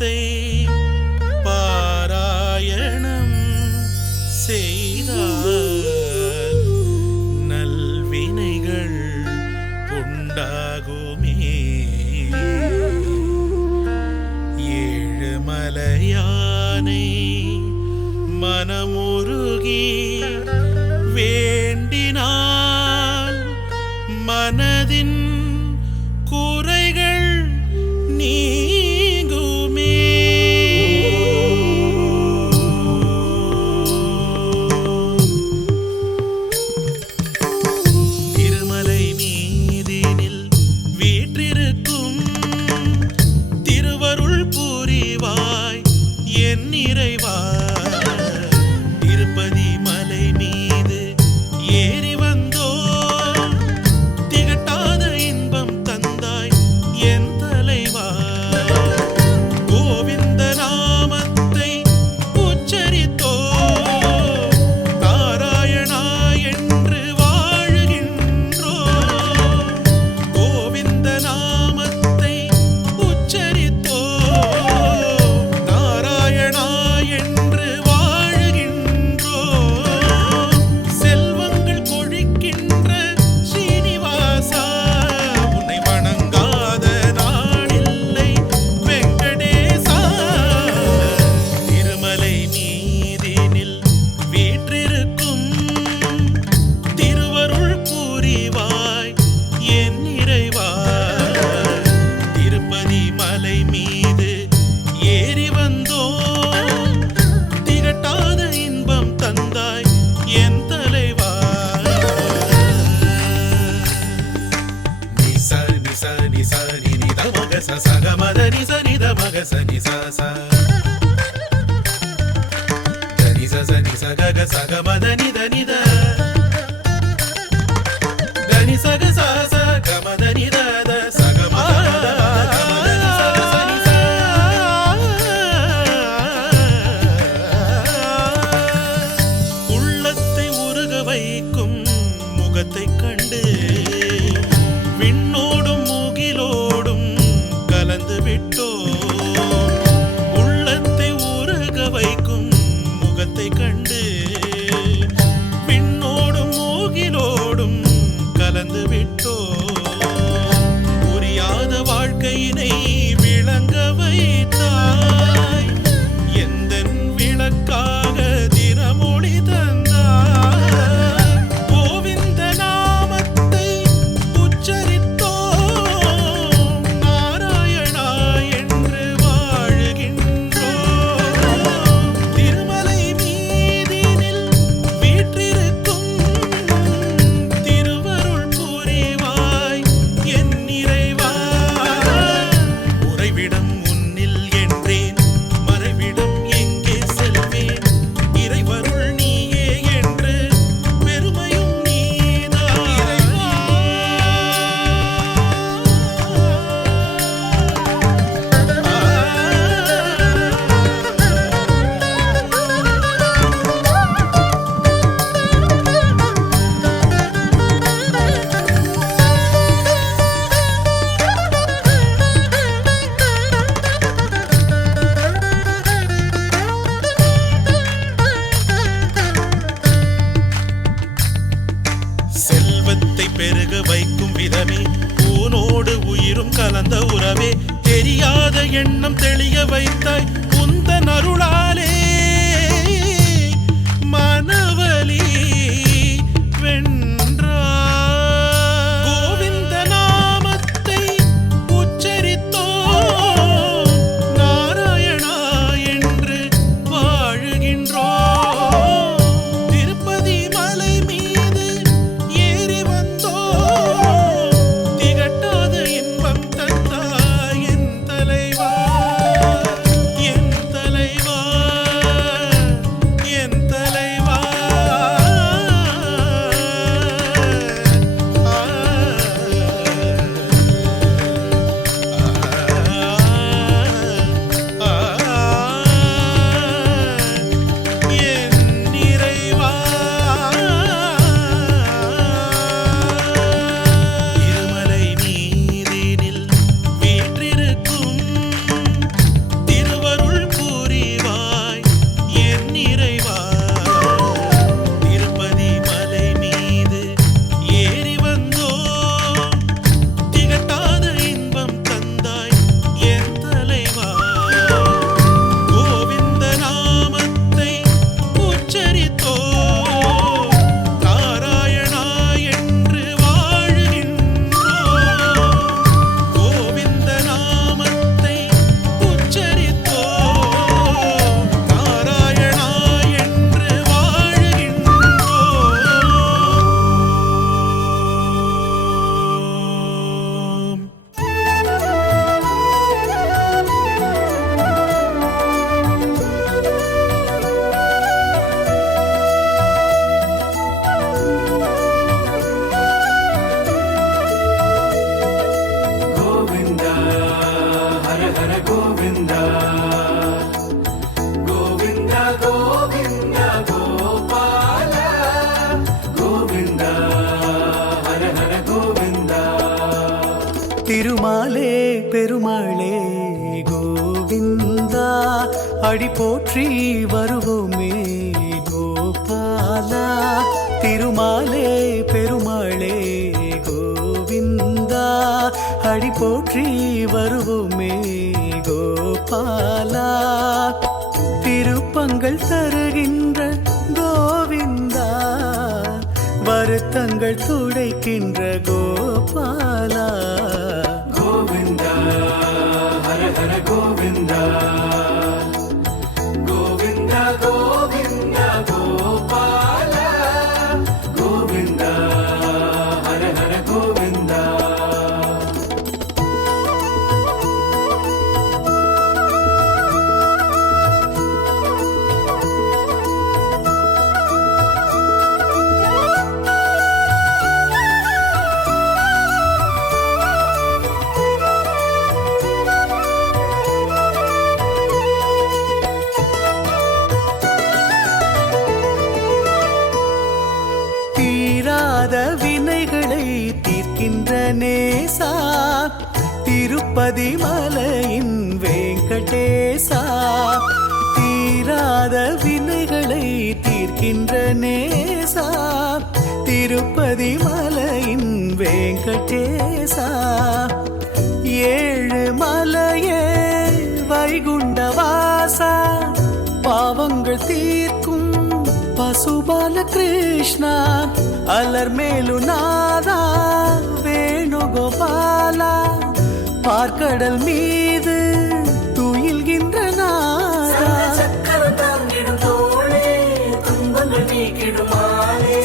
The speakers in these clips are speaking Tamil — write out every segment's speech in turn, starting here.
நாமத்தை பாராயணம் செய்தால் நல்வினைகள் உண்டாகுமே. ஏழுமலையானை மனமுருகி வேண்டினால் மனதின் குறைகள் நீங்குமே. திருமலை மீதினில் வீற்றிருக்கும் திருவருள் புரிவாய் என் இறைவா. திருப்பதி மலை மீது ஏறி வந்தோ திகட்டாத இன்பம் தந்தாய் என் தலைவா. கோவிந்த நாமத்தை உச்சரித்தோ நாராயணா என்று வாழுகின்றோ. கோவிந்த நாமத்தை உச்சரித்தோ நாராயணா என்று வாழுகின்றோ. செல்வங்கள் கொழிக்கின்ற ஸ்ரீனிவாசா, உன்னை வணங்காத நாளில்லை வெங்கடேசா. திருமலை மீதினில் வீற்றிருக்கும் திருவருள் புரிவாய் என் இறைவா. திருப்பதி மலை மீது ஏறி வந்தோ திகட்டாத இன்பம் தந்தாய் என் தலைவா. நிச நிச நிச நித மக சக மத நிச நித மக ச நிச ச நிச ச நிச கக சக மத நித நித கனி சக ச ச கமத நித த சக மத கமத நி சக ச நி ச. உள்ளத்தை உருக வைக்கும் முகத்தை கண்டு விண்ணோடும் முகிலோடும் கலந்து விட்டோ. உள்ளத்தை உருக வைக்கும் முகத்தை கண்டு விண்ணோடும் முகிலோடும் கலந்து விட்டோ. புரியாத வாழ்க்கையினை விளங்க வைத்தாய். எந்தன் விளக்காக தினமொழி தந்தாய். கோவிந்த நாமத்தை உச்சரித்தோ நாராயணா என்று வாழுகின்றோ. திருமலை மீதினில் வீற்றிருக்கும் திருவருள் புரிவாய் என் இறைவா. உறைவிடம் உன்னில் என்றேன், மறைவிடம் எங்கே செல்வேன். இறைவருள் நீயே என்று பெருமையும் நீதான் இறைவா. செல்வத்தை பெருக வைக்கும் விதமே, ஊனோடு உயிரும் கலந்த உறவே. தெரியாத எண்ணம் தெளிய வைத்தாய் உந்தன் அருளாலே. மனவலி வென்றாய். கோவிந்த நாமத்தை உச்சரித்தோ நாராயணா என்று வாழுகின்றோ. திருப்பதி மலை மீது ஏறி வந்தோ திகட்டாத இன்பம் தந்தாய் என் தலைவா. என் தலைவா, என் தலைவா. பெருமாளே கோவிந்தா அடி போற்றி வருவோமே கோபாலா திருமாலே பெருமாளே கோவிந்தா அடி போற்றி வருவோமே கோபாலா திருப்பங்கள் தருகின்ற கோவிந்தா வருத்தங்கள் துடைக்கின்ற கோபாலா கோவிந்தா ஹர ஹர கோவிந்தா கோவிந்தா கோவிந்தா கோபால கோவிந்தா ஹர ஹர கோவிந்தா வினைகளை தீர்க்கின்ற நேசா திருப்பதி மலையின் வெங்கடேசா தீராத வினைகளை தீர்க்கின்ற நேசா திருப்பதி மலையின் வெங்கடேசா ஏழு மலையே வைகுண்டவாசா பாவங்கள் தீர்க்கும் பசுபால கிருஷ்ணா அலர் மேலு நாதா வேணுகோபாலா பார்க்கடல் மீது துயில்கின்ற நாதா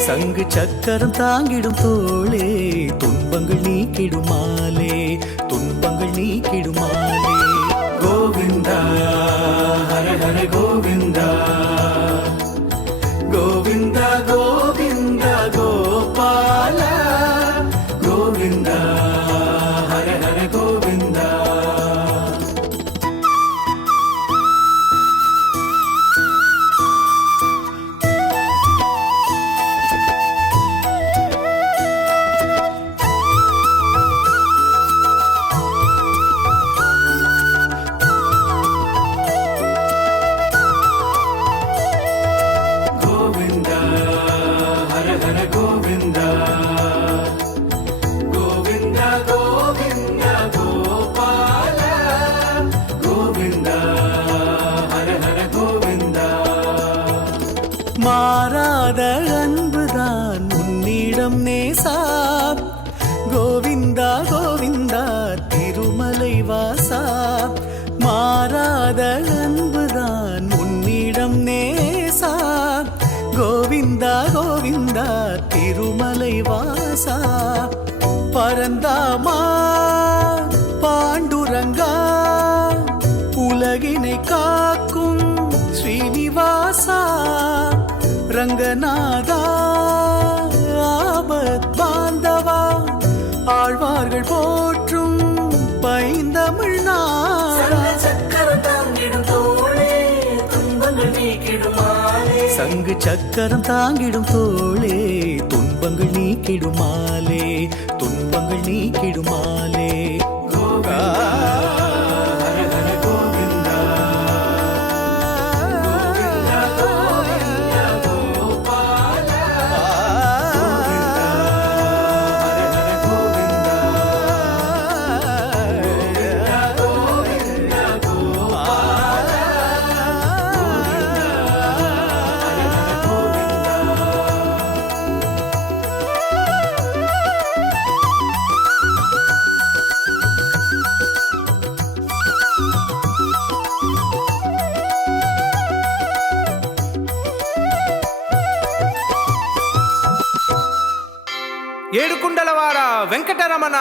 சங்கு சக்கரம் தாங்கிடும் தோளே துன்பங்கள் நீக்கிடுமாலே துன்பங்கள் நீக்கிடுமாலே கோவிந்தா ஹர ஹர கோவிந்தா கோவிந்தா கோவிந்தா கோபால கோவிந்தா ஹர ஹர கோவிந்தா மாறாத அன்புதான் உன்னிடம் நேசா கோவிந்தா கோவிந்தா திருமலை வாசா மாறாத அன்புதான் உன்னிடம் நேசா கோவிந்தா கோவிந்தா திருமலை வாசா பரந்தாமா பாண்டுரங்கா உலகினை காக்கும் ஸ்ரீனிவாசா ரங்கநாதா ஆபத் பாந்தவா ஆழ்வார்கள் போற்றும் பைந்தமிழ் நாதா சங்கு சக்கரம் தாங்கிடும் தோளே துன்பங்கள் நீக்கிடுமாலே துன்பங்கள் நீக்கிடுமாலே ఏడుకుండలవాడ వెంకటరమణ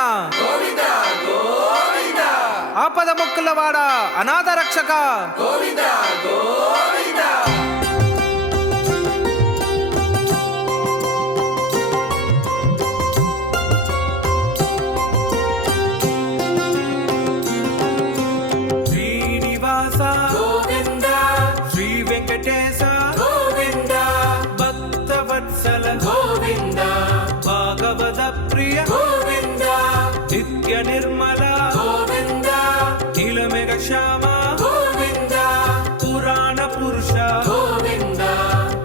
ఆపద ముక్కులవాడ అనాథ రక్షక శ్రీనివాస శ్రీ వెంకటేశ భక్తవత్సల భాగవత ప్రియ నిత్య నిర్మల ಶ್ಯಾಮ ಗೋವಿಂದ ಪುರಾಣ ಪುರುಷ ಗೋವಿಂದ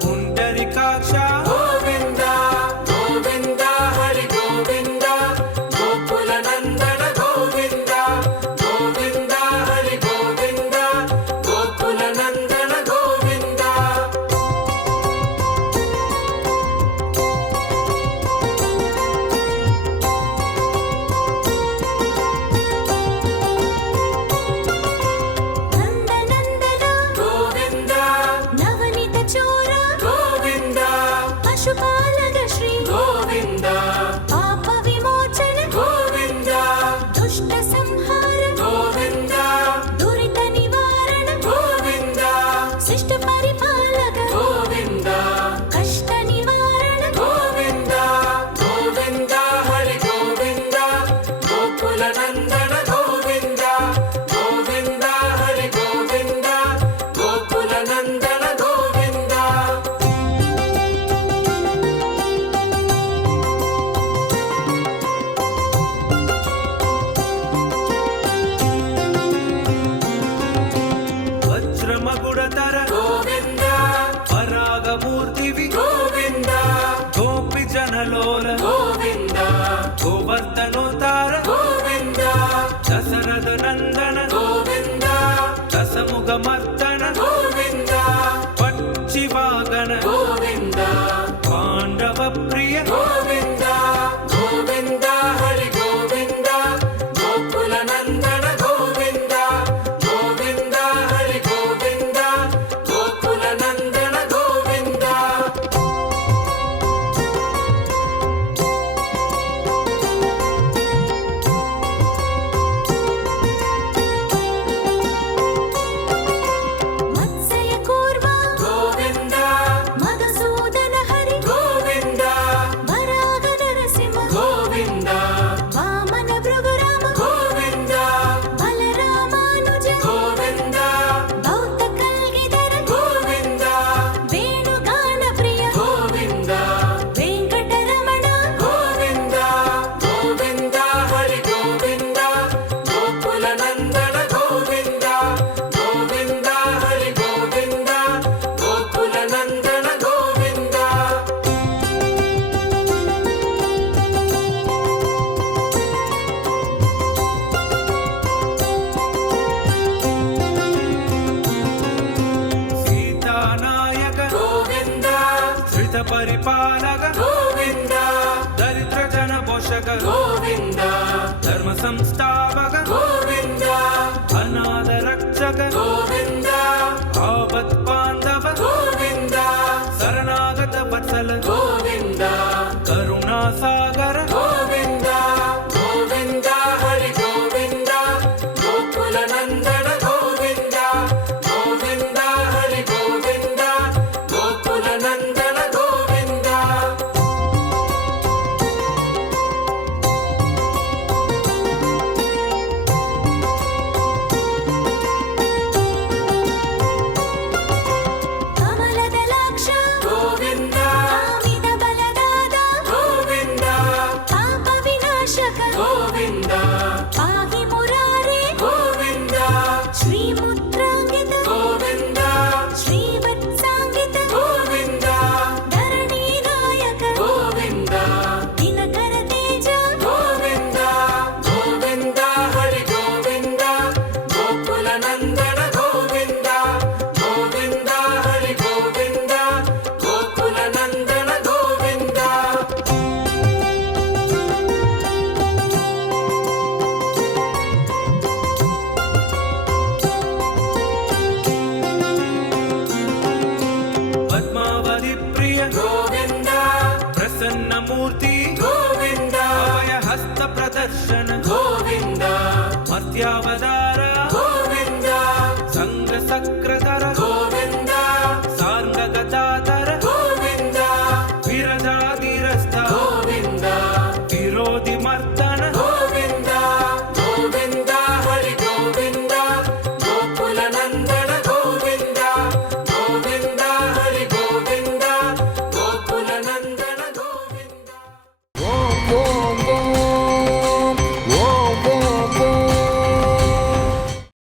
ಪುಂಡರಿಕಾಕ್ಷ ಗೋವಿಂದ ಗೋವಿಂದ ಹರಿ ಗೋವಿಂದ ಗೋಕುಲ ನಂದನ ಗೋವಿಂದ ಗೋವಿಂದ ಹರಿ ಗೋವಿಂದ ಗೋಕುಲ ನಂದನ ಗೋವಿಂದ ನಂದನಂದನ ಗೋವಿಂದ ನವನಿತ ಚೋರ ಗೋವಿಂದ ಪಶುಪಾಲಕ ಶ್ರೀ ಗೋವಿಂದ ಪಾಪ ವಿಮೋಚನ ಗೋವಿಂದ ದುಷ್ಟ ಸಂಹಾರ ಗೋವಿಂದ ದುರಿತ ನಿವಾರಣ ಗೋವಿಂದ ಶಿಷ್ಟ ಪರಿಪಾಲಕ ಗೋವಿಂದ ಕಷ್ಟ ನಿವಾರಣ ಗೋವಿಂದ ಗೋವಿಂದ ಹರಿ ಗೋವಿಂದ ಗೋಕುಲ ನಂದನ ಗೋವಿಂದ ಗೋವಿಂದ ಹರಿ ಗೋವಿಂದ ಗೋಕುಲ ನಂದನ ಗೋವಿಂದ ವಜ್ರ ಮಗುಡತರ ಗೋವಿಂದ ಪರಾಗ ಮೂರ್ತಿವಿ ಗೋವಿಂದ ಗೋಪಿ ಜನಲೋಲ ಗೋವಿಂದ ಗೋವರ್ಧನೋತಾರ ಗೋವಿಂದ ದಸರದ ನಂದನ ಗೋವಿಂದ ದಸಮುಖ ಮರ್ದನ ಗೋವಿಂದ ಪಕ್ಷಿವಾಗನ ಗೋವಿಂದ ಪಾಂಡವ ಪ್ರಿಯ ಗೋವಿಂದ ಗೋವಿಂದ ಹರಿ ಗೋವಿಂದ ಗೋಕುಲ ನಂದನ ಗೋವಿಂದ ಗೋವಿಂದ ಹರಿ ಗೋವಿಂದ ಗೋಕುಲ ನಂದನ ಗೋವಿಂದ ಮತ್ಸ್ಯ ಕೂರ್ಮ ಗೋವಿಂದ ಮಧುಸೂದನ ಹರಿ ಗೋವಿಂದ ವರಾಗ ನರಸಿಂಹ ಗೋವಿಂದ ವಾಮನ ಭೃಗುರಾಮ ಗೋವಿಂದ ಬಲರಾಮಾನುಜ ಗೋವಿಂದ ಬೌದ್ಧ ಕಲ್ಗಿದರ ಗೋವಿಂದ ವೇಣುಗಾನ ಪ್ರಿಯ ಗೋವಿಂದ ವೆಂಕಟರಮಣ ಗೋವಿಂದ ಗೋವಿಂದ ಹರಿ ಗೋವಿಂದ ಗೋಕುಲ ನಂದನ ಗೋವಿಂದ ಗೋವಿಂದ ಹರಿ ಗೋವಿಂದ ಗೋಕುಲ ನಂದನ ಗೋವಿಂದ ಸೀತಾನಾಯಕ ಗೋವಿಂದ ಶ್ರಿತ ಪರಿಪಾಲಕ ಗೋವಿಂದ ದರಿದ್ರ ಜನ ಪೋಷಕ ಗೋವಿಂದ ಧರ್ಮ ಸಂಸ್ಥಾಪಕ ಗೋವಿಂದ ಅನಾಥ ರಕ್ಷಕ ಗೋವಿಂದ ಆಪತ್ ಬಾಂಧವ ಗೋವಿಂದ ಶರಣಾಗತ ವತ್ಸಲ ಗೋವಿಂದ ಕರುಣಾ ಸಾಗರ ಗೋವಿಂದ ಗೋವಿಂದ ಹರಿ ಗೋವಿಂದ ಗೋಕುಲ ನಂದನ ಗೋವಿಂದ ಗೋವಿಂದ ಹರಿ ಗೋವಿಂದ ಗೋಕುಲ ನಂದನ ಗೋವಿಂದ ಕಮಲದಲಾಕ್ಷ ಗೋವಿಂದ ಕಾಮಿತ ಬಲದಾದ ಗೋವಿಂದ ಪಾಪ ವಿನಾಶಕ ಗೋವಿಂದ ಪಾಹಿ ಮುರಾರೇ ಗೋವಿಂದ ಶ್ರೀ